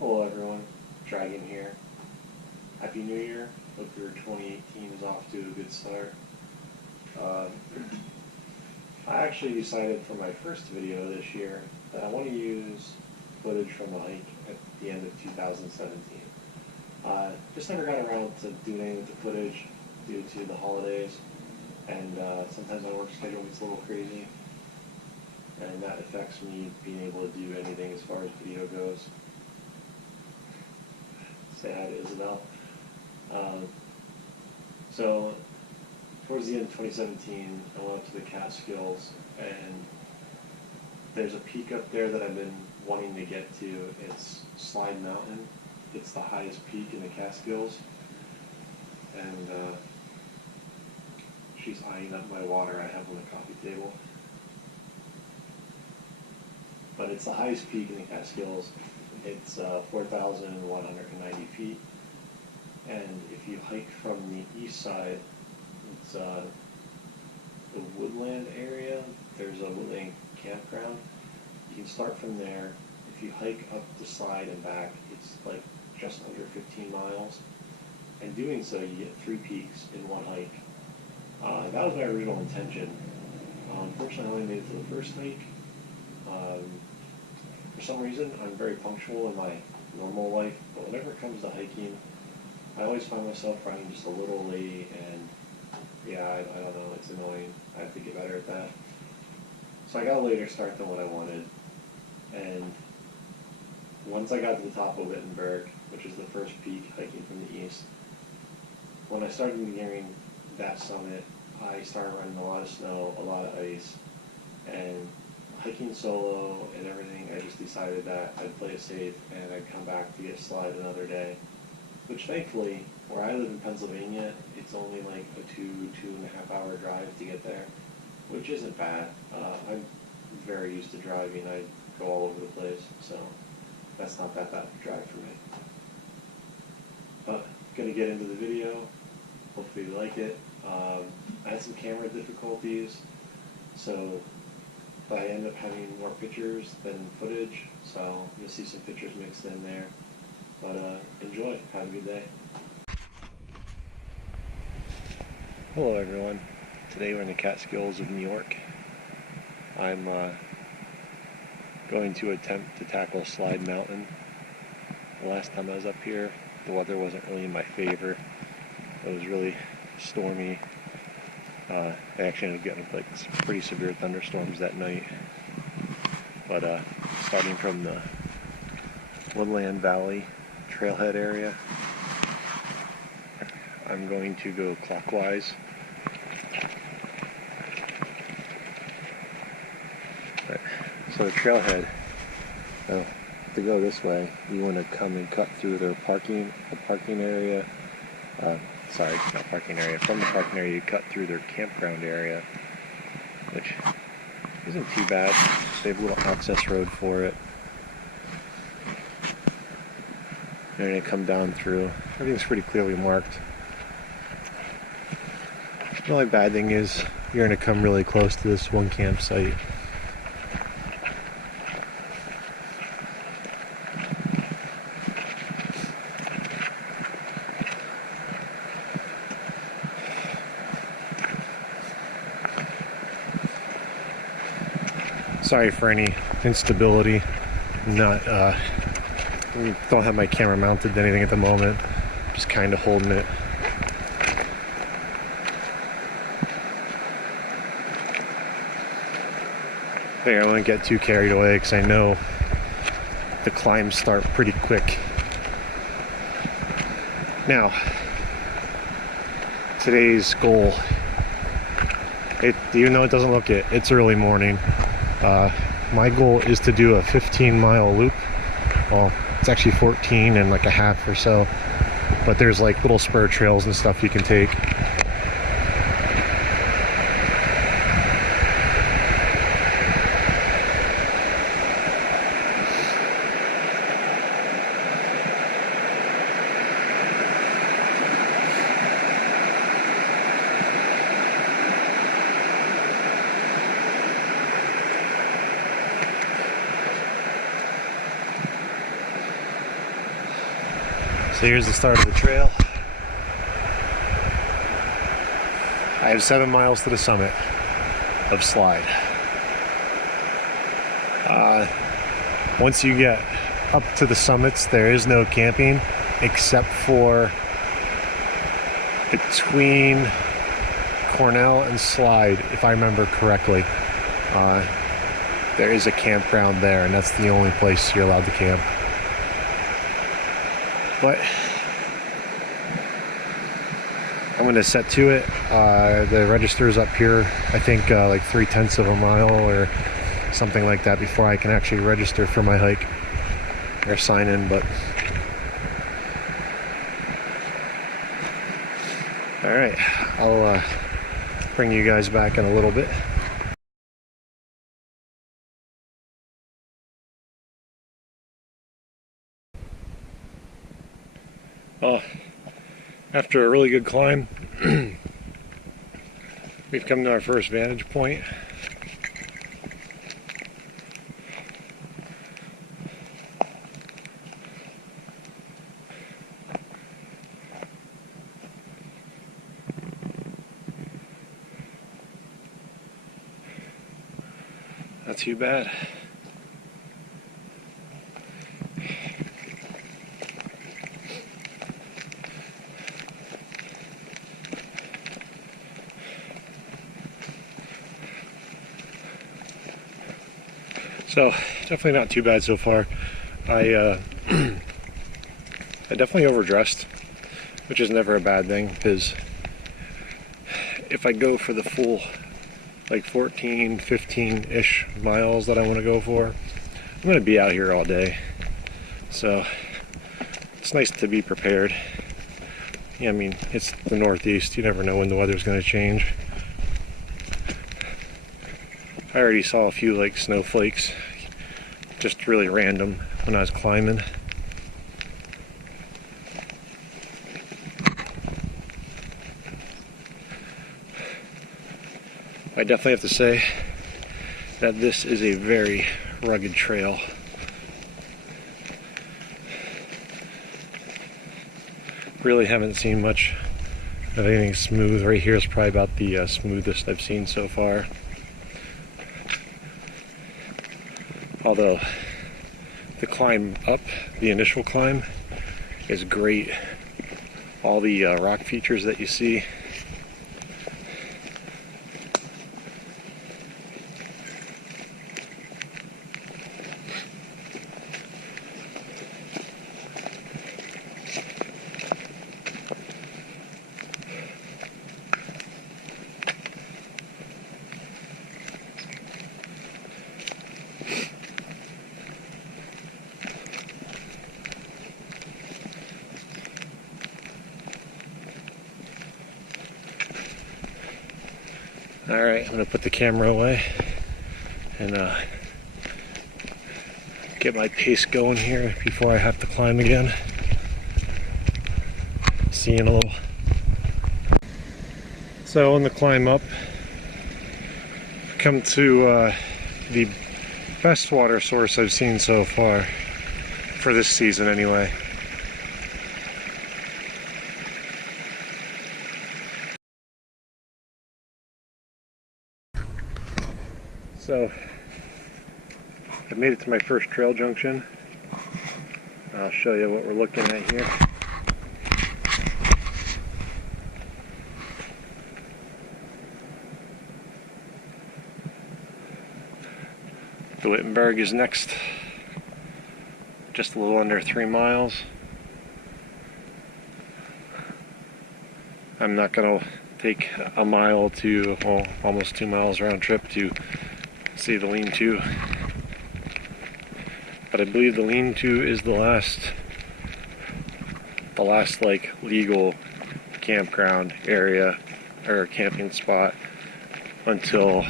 Hello everyone, Dragon here. Happy New Year. Hope your 2018 is off to a good start. I actually decided for my first video this year that I want to use footage from the hike at the end of 2017. Just never got around to doing anything with the footage due to the holidays, and sometimes my work schedule gets a little crazy, and that affects me being able to do anything as far as video goes. Say hi to Isabel. So towards the end of 2017, I went up to the Catskills, and there's a peak up there that I've been wanting to get to. It's Slide Mountain. It's the highest peak in the Catskills, and she's eyeing up my water I have on the coffee table. But it's the highest peak in the Catskills. It's 4,190 feet, and if you hike from the east side, it's the Woodland area. There's a Woodland campground. You can start from there. If you hike up the slide and back, it's like just under 15 miles, and doing so, you get 3 peaks in one hike. That was my original intention. Unfortunately, I only made it to the first hike. For some reason, I'm very punctual in my normal life, but whenever it comes to hiking, I always find myself running just a little late, and yeah, I don't know, it's annoying. I have to get better at that. So I got a later start than what I wanted, and once I got to the top of Wittenberg, which is the first peak hiking from the east, when I started nearing that summit, I started running a lot of snow, a lot of ice, and hiking solo and everything, I just decided that I'd play it safe and I'd come back to get slide another day. Which thankfully, where I live in Pennsylvania, it's only like a 2.5 hour drive to get there, which isn't bad. I'm very used to driving. I go all over the place, so that's not that bad of a drive for me. But gonna get into the video. Hopefully you like it. I had some camera difficulties, so I end up having more pictures than footage, so you'll see some pictures mixed in there. But enjoy. Have a good day. Hello everyone. Today we're in the Catskills of New York. I'm going to attempt to tackle Slide Mountain. The last time I was up here, the weather wasn't really in my favor. It was really stormy. I actually ended up getting like some pretty severe thunderstorms that night. But starting from the Woodland Valley Trailhead area, I'm going to go clockwise. Right. So the Trailhead, to go this way, you want to come and cut through the parking area. Sorry, not parking area. From the parking area, you cut through their campground area, which isn't too bad. They have a little access road for it. You're going to come down through. Everything's pretty clearly marked. The only bad thing is you're going to come really close to this one campsite. Sorry for any instability. Don't have my camera mounted to anything at the moment. Just kind of holding it. I won't get too carried away because I know the climbs start pretty quick. Now, today's goal. Even though it doesn't look it, it's early morning. My goal is to do a 15-mile loop. Well, it's actually 14 and like a half or so, but there's like little spur trails and stuff you can take. So here's the start of the trail. I have 7 miles to the summit of Slide. Once you get up to the summits, there is no camping except for between Cornell and Slide, if I remember correctly. There is a campground there, and that's the only place you're allowed to camp. But I'm going to set to it. The register is up here, I think like 3/10 of a mile or something like that before I can actually register for my hike or sign in. But all right, I'll bring you guys back in a little bit. Well, after a really good climb, we've come to our first vantage point. Not too bad. So definitely not too bad so far. I definitely overdressed, which is never a bad thing, because if I go for the full like 14, 15-ish miles that I want to go for, I'm going to be out here all day. So it's nice to be prepared. Yeah, I mean, it's the Northeast. You never know when the weather's going to change. I already saw a few like snowflakes, just really random when I was climbing. I definitely have to say that this is a very rugged trail. Really haven't seen much of anything smooth. Right here is probably about the smoothest I've seen so far. Although the climb up, the initial climb, is great. All the rock features that you see. Alright, I'm going to put the camera away and get my pace going here before I have to climb again. See you in a little. So on the climb up, come to the best water source I've seen so far, for this season anyway. So, I've made it to my first trail junction. I'll show you what we're looking at here. The Wittenberg is next, just a little under 3 miles. I'm not going to take a mile to, well, almost 2 miles round trip to see the lean-to, but I believe the lean-to is the last like legal campground area or camping spot until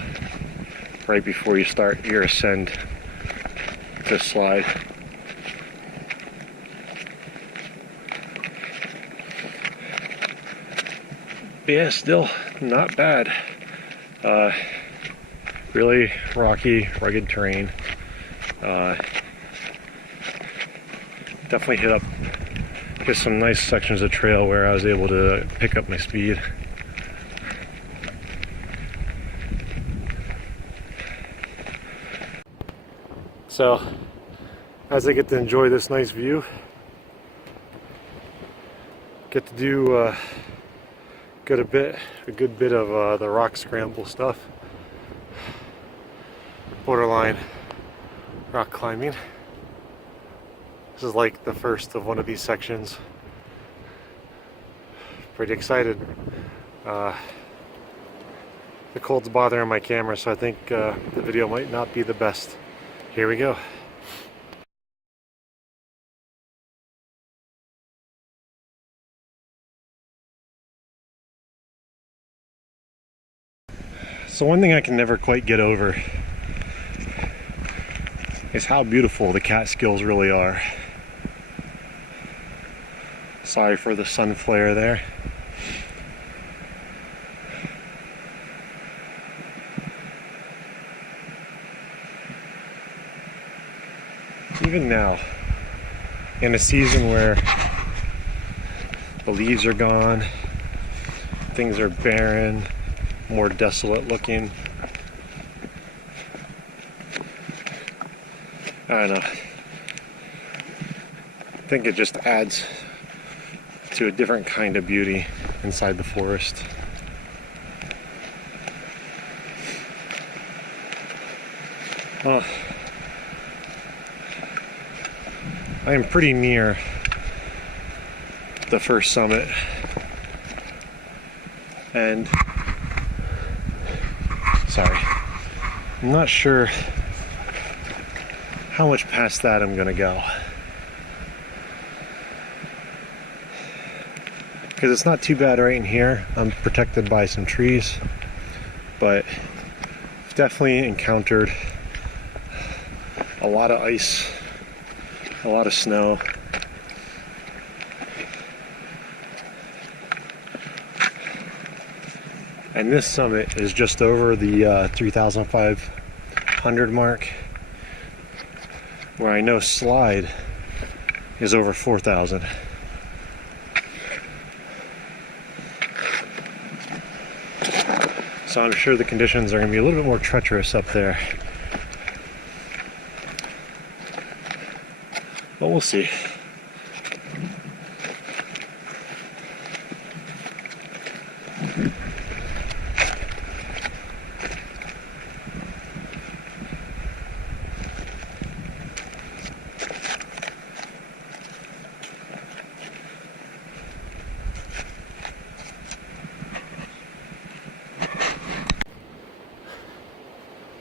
right before you start your ascent to Slide. But yeah, still not bad. Really rocky, rugged terrain. Definitely hit Just some nice sections of trail where I was able to pick up my speed. So, as I get to enjoy this nice view, get to do a good bit of the rock scramble stuff, borderline rock climbing. This is like the first of one of these sections. Pretty excited. The cold's bothering my camera, so I think the video might not be the best. Here we go. So one thing I can never quite get over is how beautiful the Catskills really are. Sorry for the sun flare there. Even now, in a season where the leaves are gone, things are barren, more desolate looking. I don't know. I think it just adds to a different kind of beauty inside the forest. I am pretty near the first summit, and sorry, I'm not sure how much past that I'm gonna go, because it's not too bad right in here. I'm protected by some trees, but I've definitely encountered a lot of ice, a lot of snow. And this summit is just over the 3,500 mark, where I know Slide is over 4,000. So I'm sure the conditions are going to be a little bit more treacherous up there. But we'll see.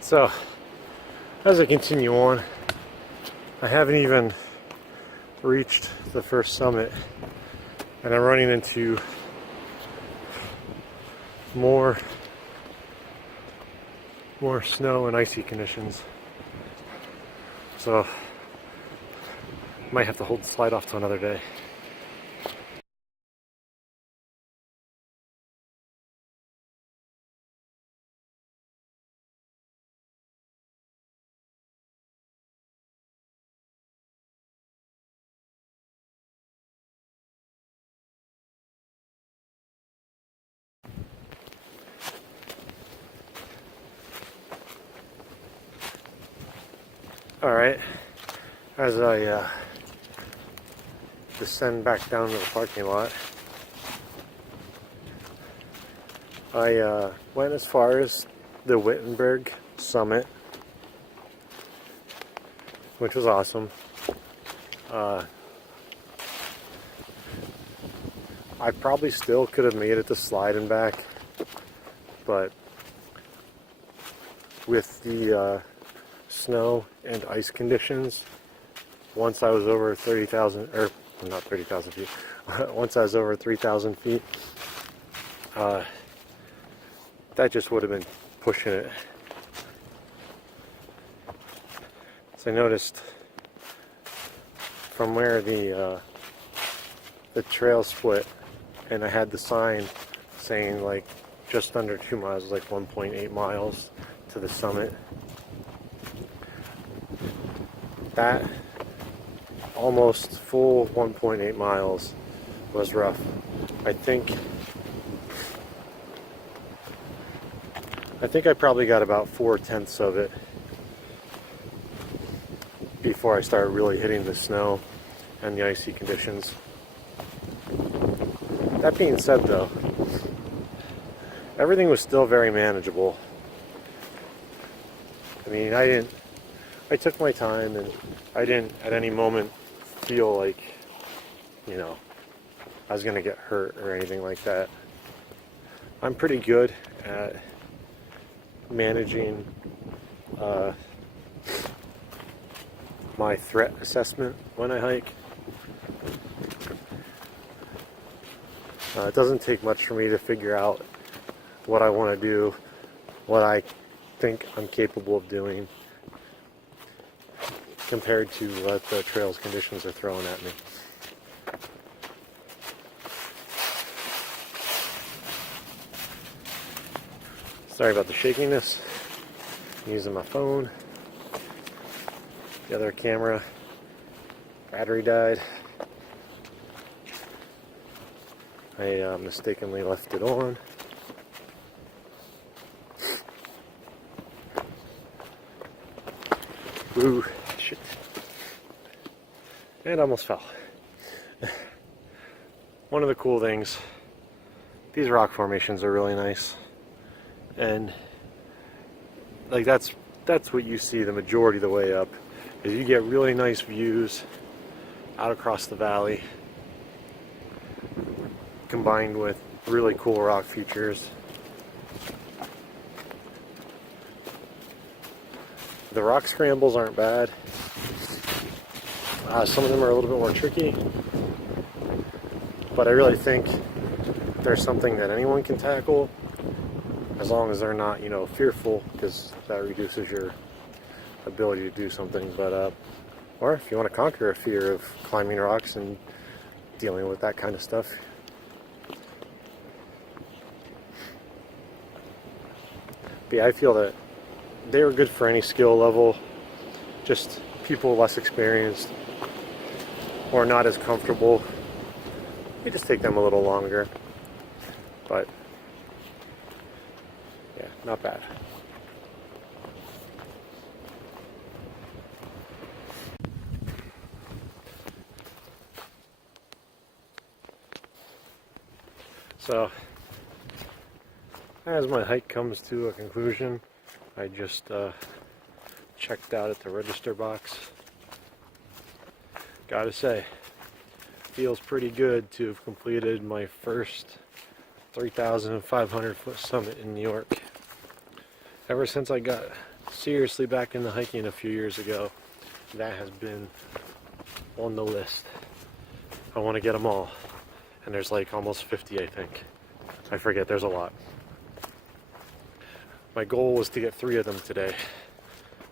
So, as I continue on, I haven't even reached the first summit, and I'm running into more snow and icy conditions. So, might have to hold the slide off to another day. Alright, as I descend back down to the parking lot, I went as far as the Wittenberg summit, which was awesome. I probably still could have made it to Slide and back, but with the snow and ice conditions, once I was over 30,000, or not 30,000 feet, once I was over 3,000 feet, that just would have been pushing it. So I noticed from where the trail split, and I had the sign saying like just under 2 miles, like 1.8 miles to the summit. That almost full 1.8 miles was rough. I think I probably got about 4/10 of it before I started really hitting the snow and the icy conditions. That being said though, everything was still very manageable. I mean, I took my time, and I didn't at any moment feel like, you know, I was gonna get hurt or anything like that. I'm pretty good at managing my threat assessment when I hike. It doesn't take much for me to figure out what I want to do, what I think I'm capable of doing, compared to what the trail's conditions are throwing at me. Sorry about the shakiness. I'm using my phone. The other camera battery died. I mistakenly left it on. Ooh, shit. And almost fell. One of the cool things, these rock formations are really nice. And like that's what you see the majority of the way up, is you get really nice views out across the valley, combined with really cool rock features. The rock scrambles aren't bad. Some of them are a little bit more tricky, but I really think there's something that anyone can tackle, as long as they're not, you know, fearful, because that reduces your ability to do something. But or if you want to conquer a fear of climbing rocks and dealing with that kind of stuff. But yeah, I feel that they were good for any skill level. Just people less experienced or not as comfortable, you just take them a little longer. But yeah, not bad. So, as my hike comes to a conclusion, I just checked out at the register box. Gotta say, feels pretty good to have completed my first 3,500 foot summit in New York. Ever since I got seriously back into hiking a few years ago, that has been on the list. I want to get them all. And there's like almost 50, I think. I forget, there's a lot. My goal was to get 3 of them today,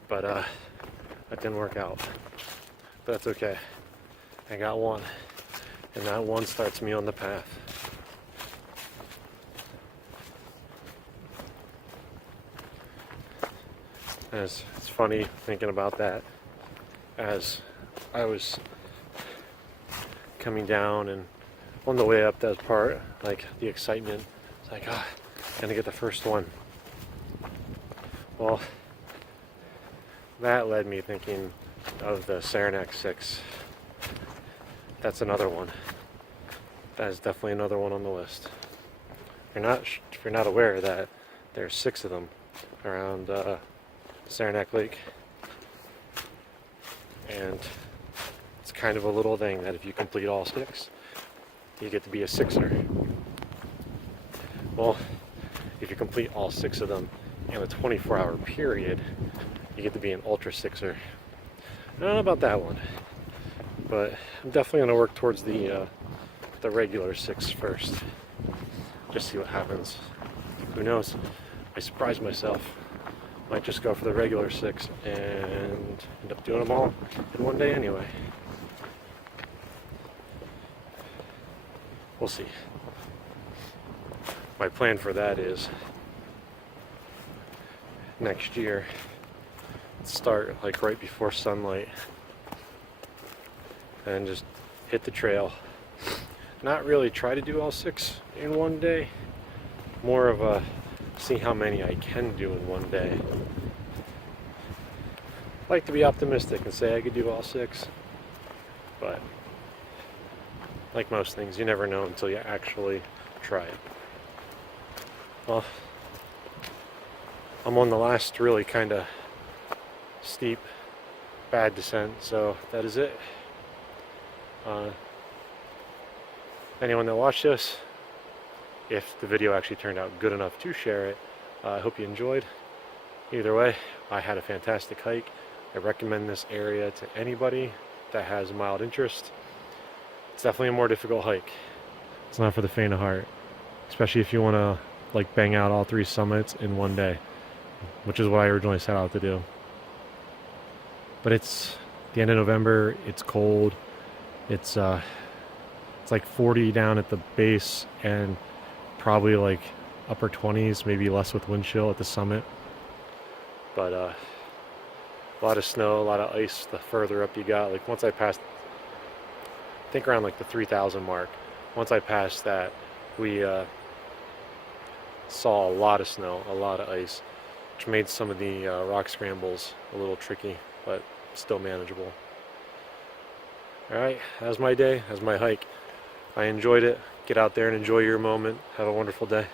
but that didn't work out. But that's okay. I got 1, and that 1 starts me on the path. And it's funny thinking about that, as I was coming down and on the way up, that was part, like, the excitement. It's like, gonna get the first one. Well, that led me thinking of the Saranac 6. That's another one. That is definitely another one on the list. If you're not aware of that, there's 6 of them around Saranac Lake. And it's kind of a little thing that if you complete all 6, you get to be a 6er. Well, if you complete all 6 of them in a 24-hour period, you get to be an ultra 6er. I don't know about that one, but I'm definitely going to work towards the regular 6 first. Just see what happens. Who knows? I surprise myself. Might just go for the regular 6 and end up doing them all in one day anyway. We'll see. My plan for that is next year, start like right before sunlight, and just hit the trail. Not really try to do all 6 in one day, more of a see how many I can do in one day. I like to be optimistic and say I could do all 6, but like most things, you never know until you actually try it. Well, I'm on the last really kind of steep, bad descent, so that is it. Anyone that watched this, if the video actually turned out good enough to share it, I hope you enjoyed. Either way, I had a fantastic hike. I recommend this area to anybody that has mild interest. It's definitely a more difficult hike. It's not for the faint of heart, especially if you want to like bang out all 3 summits in one day, which is what I originally set out to do. But it's the end of November. It's cold. It's like 40 down at the base and probably like upper 20s, maybe less with wind chill at the summit. But a lot of snow, a lot of ice the further up you got. Like once I passed, I think around like the 3,000 mark, once I passed that, we saw a lot of snow, a lot of ice, which made some of the rock scrambles a little tricky, but still manageable. Alright, that was my day, that was my hike. I enjoyed it. Get out there and enjoy your moment. Have a wonderful day.